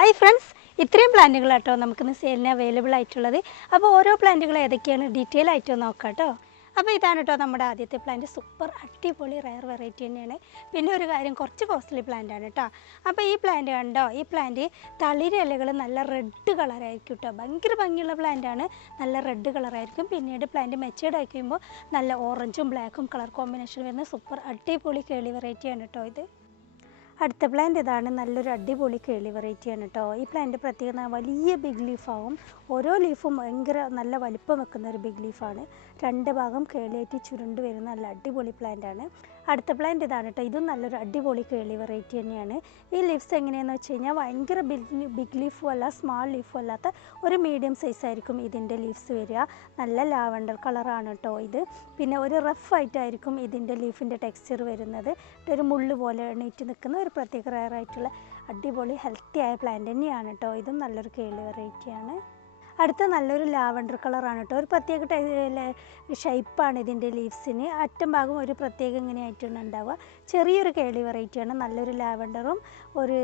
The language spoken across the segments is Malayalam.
ഹായ് ഫ്രണ്ട്സ്, ഇത്രയും പ്ലാന്റുകളാട്ടോ നമുക്കിന്ന് സെയിലിന് അവൈലബിൾ ആയിട്ടുള്ളത്. അപ്പോൾ ഓരോ പ്ലാന്റുകൾ ഏതൊക്കെയാണ് ഡീറ്റെയിൽ ആയിട്ട് നോക്കാം കേട്ടോ. അപ്പോൾ ഇതാണ് കേട്ടോ നമ്മുടെ ആദ്യത്തെ പ്ലാന്റ്. സൂപ്പർ അടിപൊളി റയർ വെറൈറ്റി തന്നെയാണ്. പിന്നെ ഒരു കാര്യം, കുറച്ച് കോസ്റ്റ്ലി പ്ലാന്റ് ആണ് കേട്ടോ. അപ്പോൾ ഈ പ്ലാന്റ് കണ്ടോ, ഈ പ്ലാന്റ് തളിര് ഇലകൾ നല്ല റെഡ് കളറായിരിക്കും കേട്ടോ. ഭയങ്കര ഭംഗിയുള്ള പ്ലാന്റാണ്, നല്ല റെഡ് കളറായിരിക്കും. പിന്നീട് പ്ലാന്റ് മെച്ചേർഡ് ആയി കഴിയുമ്പോൾ നല്ല ഓറഞ്ചും ബ്ലാക്കും കളർ കോമ്പിനേഷൻ വരുന്ന സൂപ്പർ അടിപൊളി കേളി വെറൈറ്റിയാണ് കേട്ടോ ഇത്. അടുത്ത പ്ലാന്റ് ഇതാണ്, നല്ലൊരു അടിപൊളി കേളി വെറൈറ്റിയാണ് കേട്ടോ. ഈ പ്ലാന്റ് പ്രത്യേകത വലിയ ബിഗ് ലീഫാവും. ഓരോ ലീഫും ഭയങ്കര നല്ല വലിപ്പം വെക്കുന്ന ഒരു ബിഗ് ലീഫാണ്. രണ്ട് ഭാഗം കേളിയായിട്ട് ചുരുണ്ട് വരുന്ന നല്ല അടിപൊളി പ്ലാന്റാണ്. അടുത്ത പ്ലാന്റ് ഇതാണ് കേട്ടോ. ഇതും നല്ലൊരു അടിപൊളി കേളി വെറൈറ്റി തന്നെയാണ്. ഈ ലീഫ്സ് എങ്ങനെയാണെന്ന് വെച്ച് കഴിഞ്ഞാൽ ഭയങ്കര ബിഗ് ലീഫും അല്ല സ്മാൾ ലീഫും അല്ലാത്ത ഒരു മീഡിയം സൈസ് ആയിരിക്കും ഇതിൻ്റെ ലീഫ്സ് വരിക. നല്ല ലാവണ്ടർ കളറാണ് കേട്ടോ ഇത്. പിന്നെ ഒരു റഫ് ആയിട്ടായിരിക്കും ഇതിൻ്റെ ലീഫിൻ്റെ ടെക്സ്ചർ വരുന്നത്. ഒരു മുള്ള് പോലെ എണീറ്റ് നിൽക്കുന്ന ഒരു പ്രത്യേക റയറായിട്ടുള്ള അടിപൊളി ഹെൽത്തി ആയ പ്ലാന്റ് തന്നെയാണ് കേട്ടോ. ഇതും നല്ലൊരു കേളി വെറൈറ്റിയാണ്. അടുത്ത നല്ലൊരു ലാവണ്ടർ കളറാണ് കേട്ടോ. ഒരു പ്രത്യേക ഷേപ്പാണ് ഇതിൻ്റെ ലീവ്സിന്. അറ്റം ഭാഗം ഒരു പ്രത്യേക ഇങ്ങനെയായിട്ടാണ് ഉണ്ടാവുക. ചെറിയൊരു കേളി വെറൈറ്റിയാണ്. നല്ലൊരു ലാവണ്ടറും ഒരു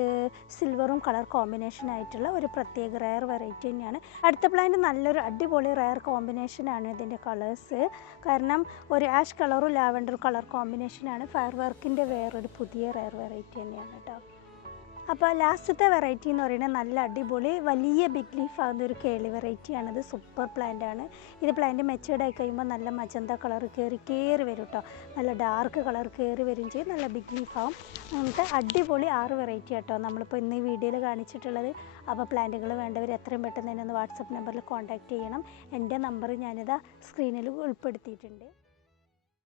സിൽവറും കളർ കോമ്പിനേഷൻ ആയിട്ടുള്ള ഒരു പ്രത്യേക റയർ വെറൈറ്റി തന്നെയാണ്. അടുത്ത പ്ലാന്റ് നല്ലൊരു അടിപൊളി റയർ കോമ്പിനേഷനാണ് ഇതിൻ്റെ കളേഴ്സ്. കാരണം ഒരു ആഷ് കളറും ലാവണ്ടറും കളർ കോമ്പിനേഷനാണ്. ഫയർ വർക്കിൻ്റെ വേറൊരു പുതിയ റയർ വെറൈറ്റി തന്നെയാണ് കേട്ടോ. അപ്പോൾ ലാസ്റ്റത്തെ വെറൈറ്റി എന്ന് പറയുന്നത് നല്ല അടിപൊളി വലിയ ബിഗ് ലീഫ് ആകുന്ന ഒരു കേളി വെറൈറ്റിയാണിത്. സൂപ്പർ പ്ലാന്റാണ് ഇത്. പ്ലാന്റ് മെച്ചേർഡ് ആയി കഴിയുമ്പോൾ നല്ല മജന്ത കളർ കയറി വരും കേട്ടോ. നല്ല ഡാർക്ക് കളർ കയറി വരും ചെയ്യും. നല്ല ബിഗ് ലീഫാവും. അങ്ങനത്തെ അടിപൊളി 6 വെറൈറ്റി കേട്ടോ നമ്മളിപ്പോൾ ഇന്ന് ഈ വീഡിയോയിൽ കാണിച്ചിട്ടുള്ളത്. അപ്പോൾ പ്ലാന്റുകൾ വേണ്ടവർ എത്രയും പെട്ടെന്ന് തന്നെ ഒന്ന് വാട്സപ്പ് നമ്പറിൽ കോൺടാക്റ്റ് ചെയ്യണം. എൻ്റെ നമ്പർ ഞാനിതാ സ്ക്രീനിൽ ഉൾപ്പെടുത്തിയിട്ടുണ്ട്.